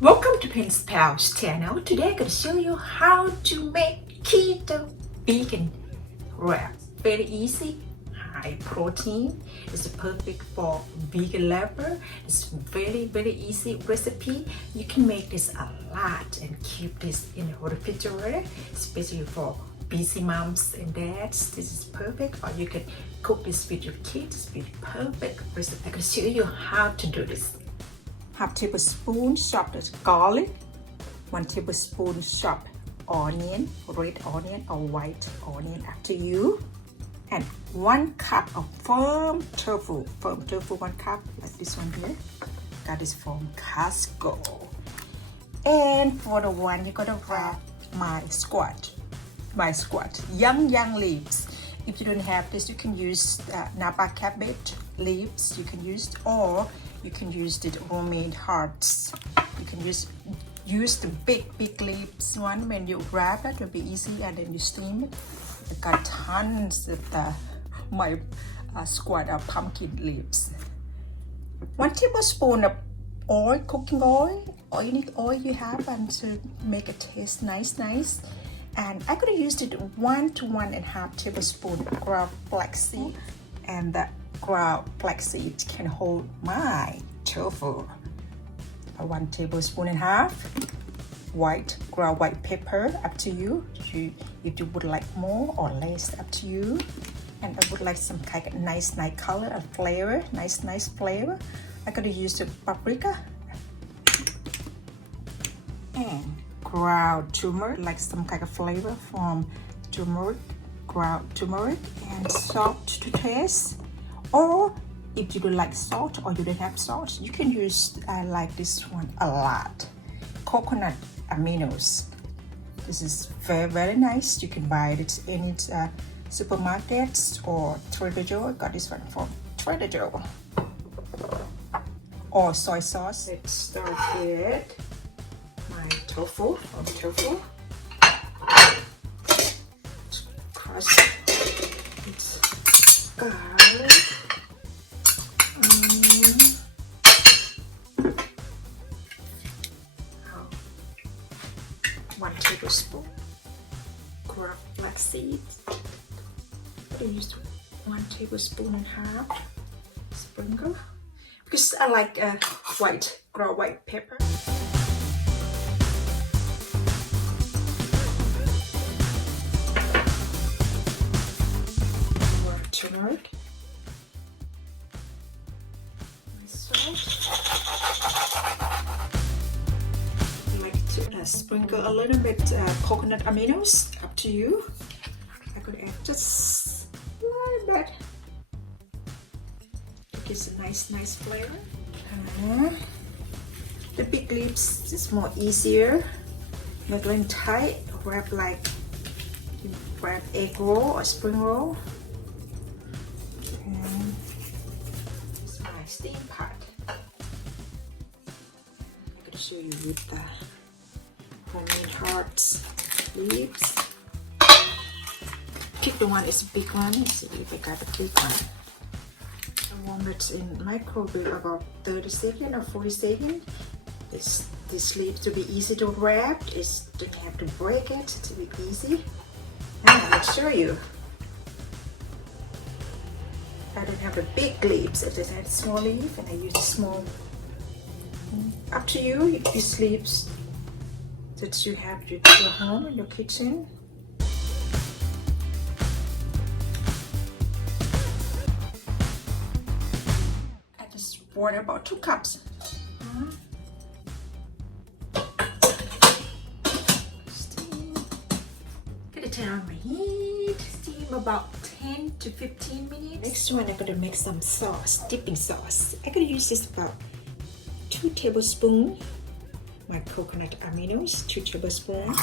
Welcome to Prince Pal's channel. Today I'm going to show you how to make keto vegan wrap. Very easy, high protein. It's perfect for vegan lover. It's very easy recipe. You can make this a lot and keep this in the refrigerator, especially for busy moms and dads. This is perfect. Or you can cook this with your kids. It's perfect recipe. I'm going to show you how to do this. Half tablespoon chopped garlic, 1 tablespoon chopped onion, red onion or white onion up to you, and 1 cup of firm tofu, 1 cup, like this one here. Got this from Costco. And for the one, you're gonna wrap my squash, young leaves. If you don't have this, you can use Napa cabbage leaves. You can use, or you can use the romaine hearts. You can use the big leaves one. When you wrap it, it'll be easy, and then you steam it. I got tons of my squash pumpkin leaves. 1 tablespoon of oil, cooking oil, or any oil you have, and to make it taste nice. And I'm gonna use it 1 to 1.5 tablespoon ground flaxseed, and that ground flaxseed can hold my tofu. 1 tablespoon and a half ground white pepper, up to you. If you would like more or less, up to you. And I would like some kind of nice color and flavor, nice flavor. I'm gonna use the paprika and ground turmeric, like some kind of flavor from turmeric, ground turmeric, and salt to taste. Or if you don't like salt, or you don't have salt, you can use, I like this one a lot, coconut aminos. This is very nice. You can buy it in its supermarkets or Trader Joe. I got this one from Trader Joe. Or soy sauce. Let's start with my tofu. Crush its garlic. 1 tablespoon ground flaxseed. I used 1 tablespoon and a half sprinkle, because I like ground white pepper. More turmeric. Sprinkle a little bit coconut aminos, up to you. I could add just a little bit. It gives a nice flavor. The big leaves is more easier. Make them tight, wrap like you wrap egg roll or spring roll. And it's my steam pot. I'm gonna show you with the romaine hearts leaves. Pick the one is a big one. See if I got a big one. I warm it in microwave about 30 seconds or 40 seconds. This leaves to be easy to wrap. It's don't have to break it to be easy. Now I'll show you. I don't have the big leaves. I just had small leaf, and I use small. Up to you. These leaves that you have at your home, in your kitchen. I just water about 2 cups. Steam. Gonna turn on my heat. Steam about 10 to 15 minutes. Next one, I'm gonna make some sauce, dipping sauce. I'm gonna use this about 2 tablespoons. My coconut aminos, 2 tablespoons.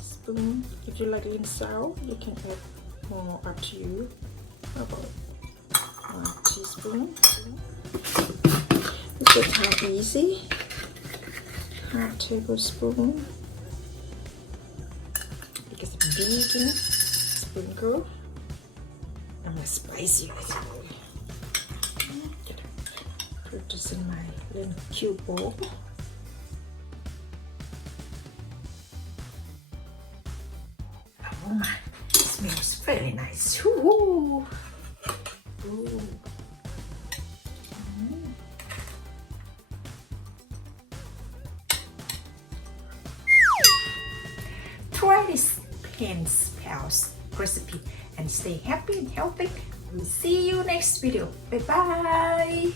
Spoon. If you like it sour, you can add more, up to you. About 1 teaspoon. Look at how easy. 1/2 tablespoon. Because vegan, sprinkle. spicy. Put this in my little cube bowl. Oh my, it smells very nice. Ooh. Ooh. Try this pen pals recipe and stay happy and healthy. We'll see you next video. Bye bye.